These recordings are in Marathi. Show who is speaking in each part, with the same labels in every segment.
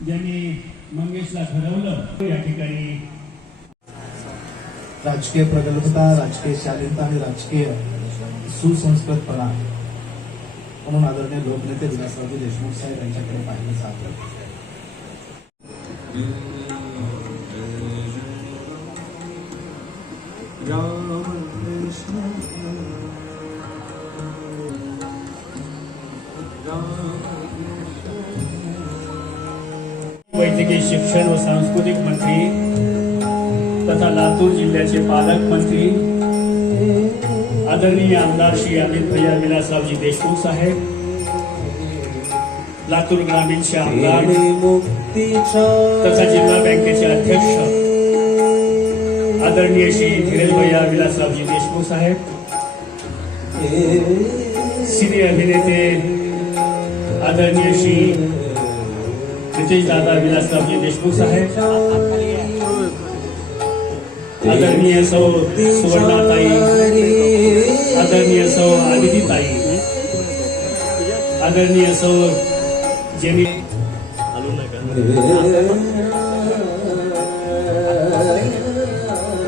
Speaker 1: ज्यांनी मंगेशला घडवलं या ठिकाणी
Speaker 2: राजकीय प्रगल्भता राजकीय शालीनता आणि राजकीय सुसंस्कृतपणा म्हणून आदरणीय लोकनेते विलासरावजी देशमुख साहेब यांच्याकडे पाहिलं जातं
Speaker 1: शिक्षण व सांस्कृतिक मंत्री तथा लातूर जिल्ह्याचे पालकमंत्री आदरणीय आमदार श्री अमित भैया विलासरावजी देशमुख साहेब लातूर ग्रामीणचे आमदार तथा जिल्हा बँकेचे अध्यक्ष आदरणीय श्री धीरज भैया विलासरावजी देशमुख साहेब सिने अभिनेते आदरणीय श्री नितेश दादा विलासरावजी देशमुख साहेब आदरणीय सौ सुवर्णाताई आदरणीय सौ आदितीताई आदरणीय सौ जेनी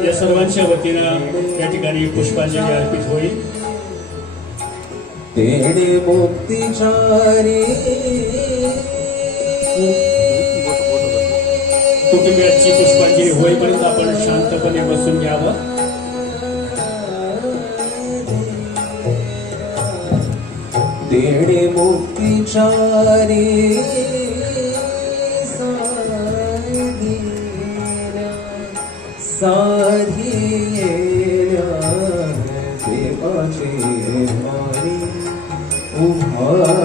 Speaker 1: या सर्वांच्या वतीनं या ठिकाणी पुष्पांजली अर्पित होईल.
Speaker 3: तेणे मुक्तिचारी
Speaker 1: कुटुंबियांची पुष्पांजली होईपर्यंत आपण शांतपणे बसून घ्यावं.
Speaker 3: देणे मुक्तिचारी साधी देवाचे मारी उभा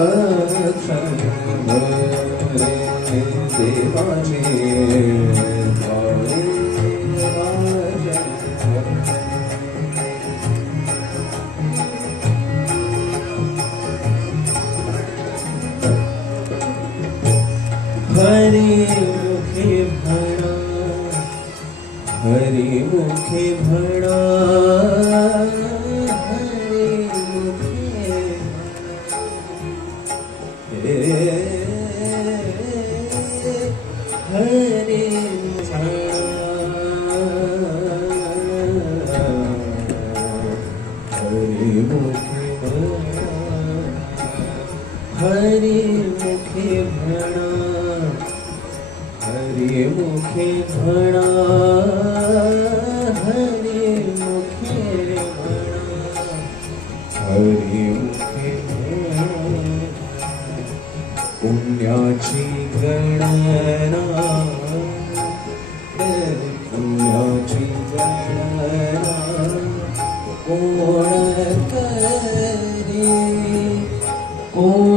Speaker 3: पुण्याची गणना पुण्याची गणना कोण करी कोण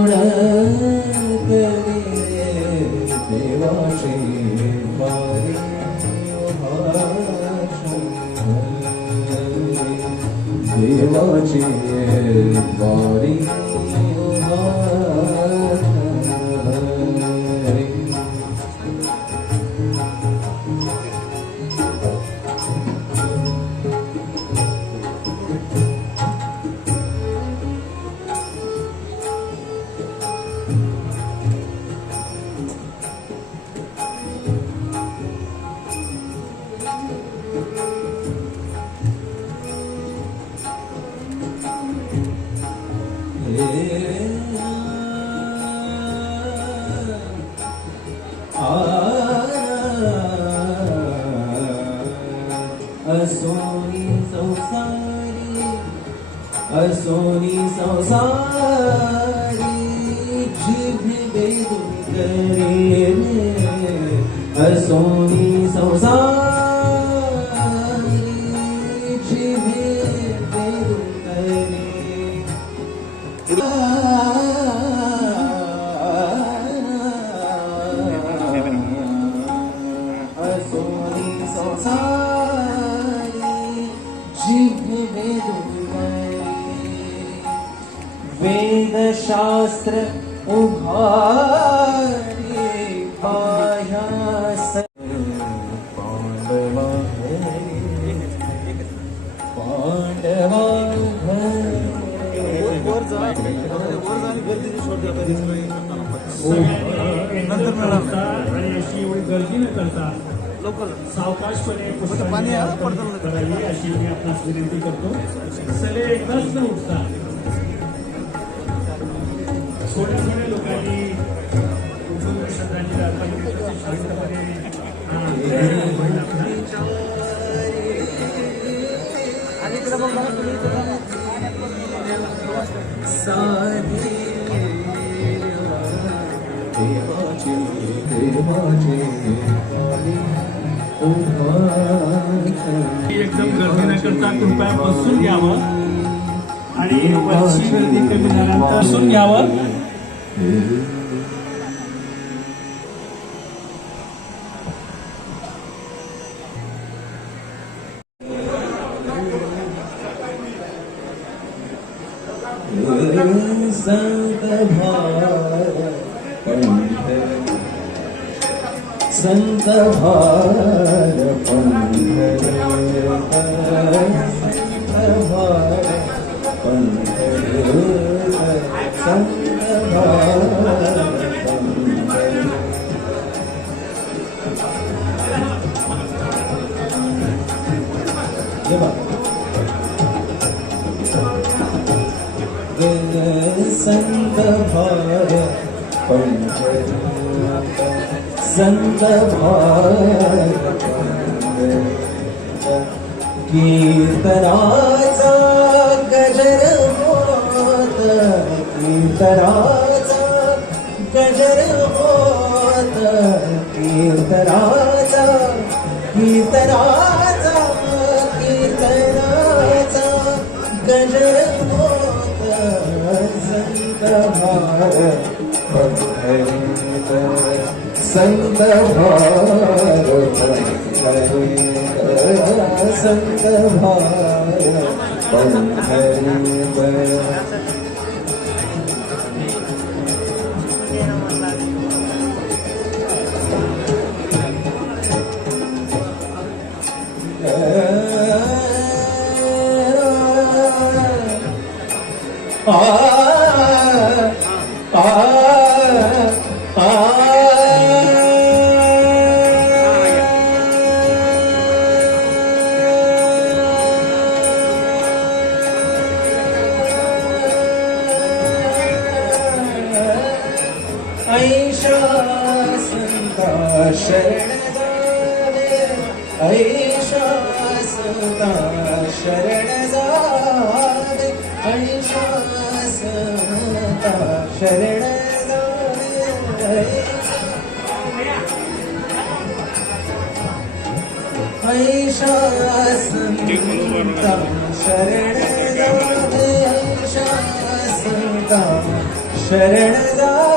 Speaker 3: तारीख भी बेदुन करे। असोनी संसार
Speaker 1: गर्दी न करता सावकाशपणे पुष्पांजली करावी अशी मी आपणास विनंती करतो सगळे एकदाच न उठता
Speaker 3: साधे देवाचे देवाचे
Speaker 1: एकदम गर्दी न करता कृपया बसून घ्यावं. आणि गर्दी कमी झाल्यानंतर बसून घ्यावं.
Speaker 3: संत भार पंढर संत भार पंढर संत भार कीर्तनाचा गजर होत कीर्तनाचा गजर होत कीर्तनाचा कीर्तनाचा कीर्तनाचा गजर होत संत भारत. ಸಂತ ಭಾರತ ಸಂತ ಭಾರತ ಪಂಥರಿ ശരണ ശരണദാനേ ഐശ്വാസത ശരണദാനേ ഐശ്വാസത ശരണദാനേ ഐശ്വാസത ശരണദാനേ ഐശ്വാസത ശരണദാനേ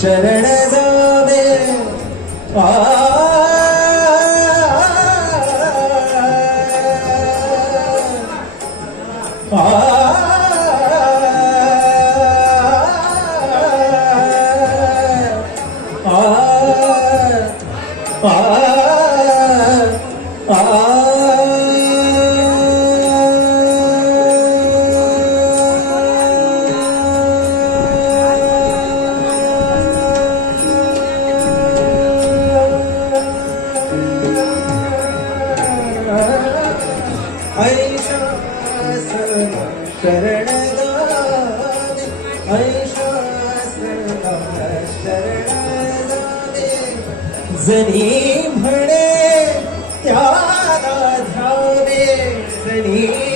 Speaker 3: ശരണദാനേ ആ Zaneem bhande, kya da dhyao de, Zaneem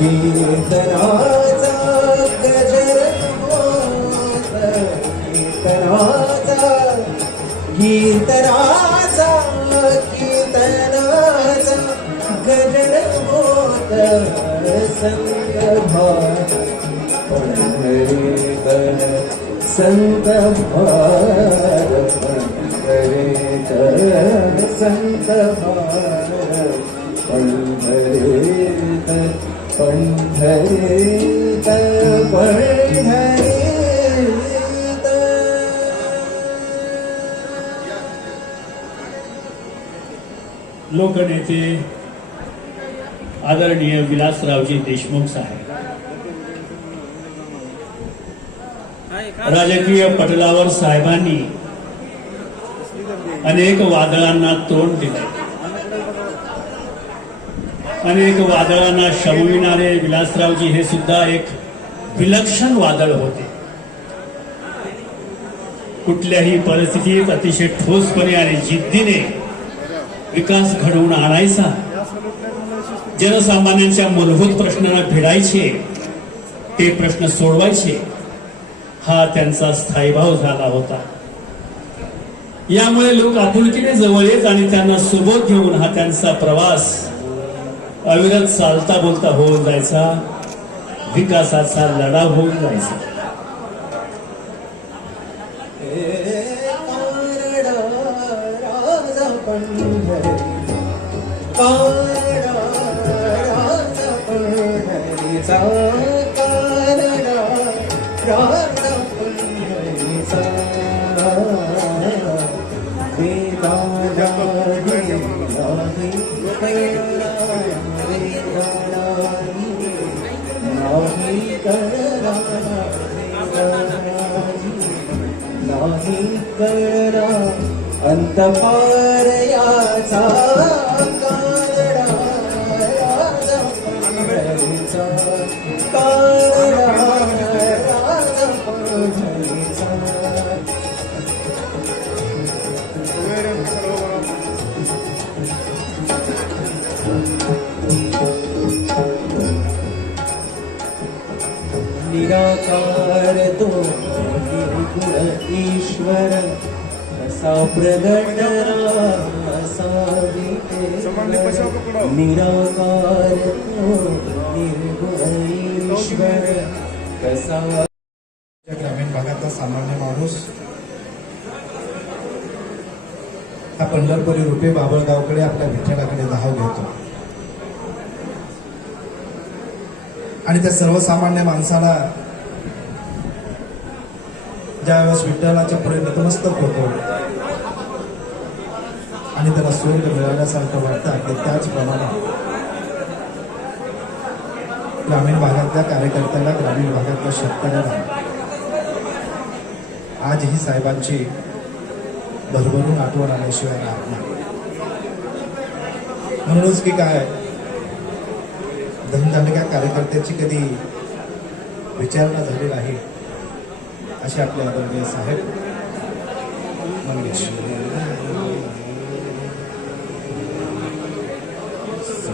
Speaker 3: कीर्तनाचा गजर होत कीर्तनाचा कीर्तनाचा कीर्तनाचा गजर होत संत भार पंढरीत संत भार पंढरीत संत भार पंढरीत पंढरीत पंढरीत पंढरीत
Speaker 1: लोकनेते आदरणीय विलासरावजी देशमुख साहेब राजकीय पटलावर साहेबांनी अनेक वादळांना तोंड दिले अनेक वादळांना शमविणारे विलासरावजी हे सुद्धा एक विलक्षण वादळ होते. कुठल्याही परिस्थितीत अतिशय ठोसपणे आणि जिद्दीने विकास घडवून आणायचा. जनसामान्यांच्या मूलभूत प्रश्नांना भिडायचे ते प्रश्न सोडवायचे हा त्यांचा स्थायीभाव झाला होता. यामुळे लोक आपुलकीने जवळ येत आणि त्यांना सोबत घेऊन हा त्यांचा प्रवास अविरत चालता बोलता होऊन जायचा विकासाचा लढा होऊन जायचा
Speaker 3: राजा पंढरी अंत पार याचा काळडा राजा पंढरीचा काळडा राजा पंढरीचा निराकार तो निर्गुण ईश्वर निराकार निर्गुण कसा
Speaker 2: ग्रामीण भागातला सामान्य माणूस हा पंढरपुरी रुपे बाबळगावकडे आपल्या विठ्ठलाकडे धाव घेतो आणि त्या सर्वसामान्य माणसाला ज्यावेळेस विठ्ठलाच्या पुढे नतमस्तक होतो आणि त्याला स्वर्ग मिळाल्यासारखं वाटतं की त्याचप्रमाणे ग्रामीण भागातल्या कार्यकर्त्याला ग्रामीण भागातल्या शेतकऱ्याला आजही साहेबांची भरभरून आठवण आल्याशिवाय राहत नाही. म्हणूनच की काय धनधानक्या कार्यकर्त्याची कधी विचारणा झाली नाही असे आपले आदरणीय साहेब मंगेश.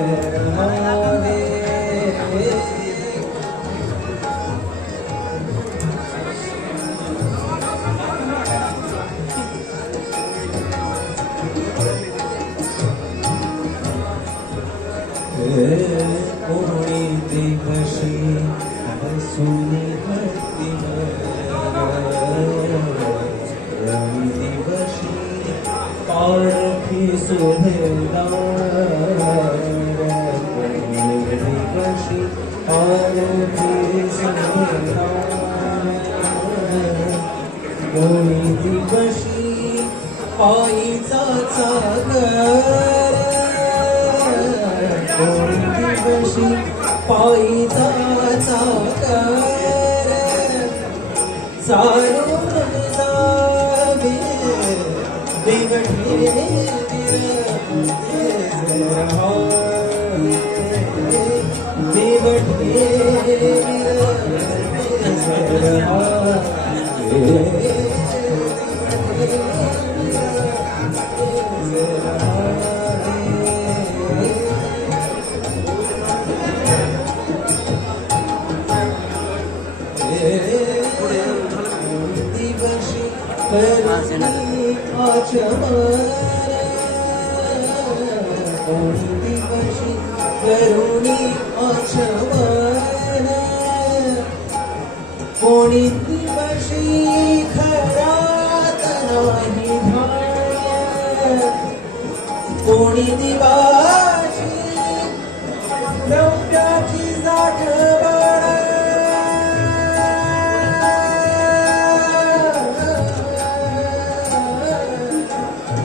Speaker 3: céu कोणी दिवशी पायीचा सागर कोणती कशी पायीचा सागर चालून जावे Yeah. द्रव्याची साठवण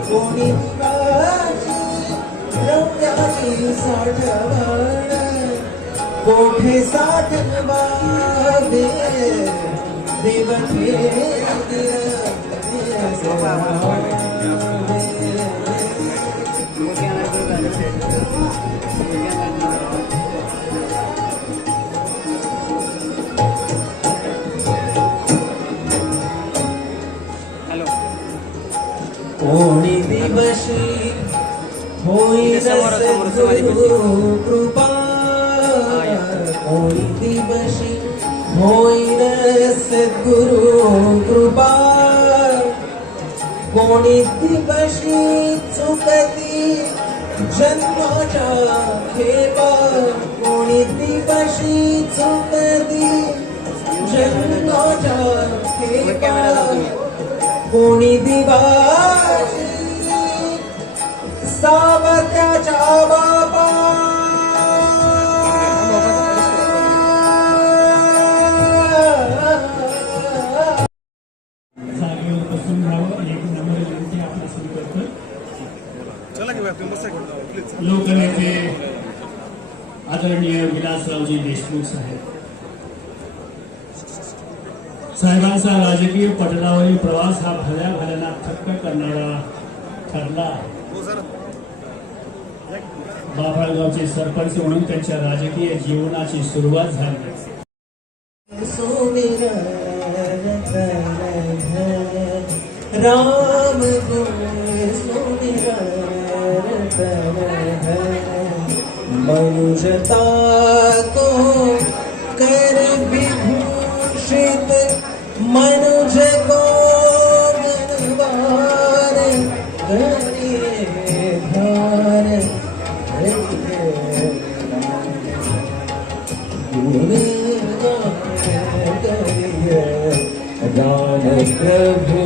Speaker 3: कोणी दिवाशी द्रव्याची साठवण कोठे साठवावे देवठे कोणी दिवशी होईल सद्गुरु कृपा कोणी दिवशी होईल सद्गुरु कृपा कोणी दिवशी चुकती जन्माच्या खेपा कोणी दिवशी चुकती जन्माच्या खेपा कोणी दिवाशी सावत्याच्या बाबा.
Speaker 1: लोकनेते आदरणीय विलासरावजी देशमुख साहेब साहेबांचा राजकीय पटलावरील प्रवास हा भल्या भल्याना थक्क करणारा ठरला बाभळगावचे सरपंच म्हणून त्यांच्या राजकीय जीवनाची सुरुवात झाली.
Speaker 3: राम गुण प्रभु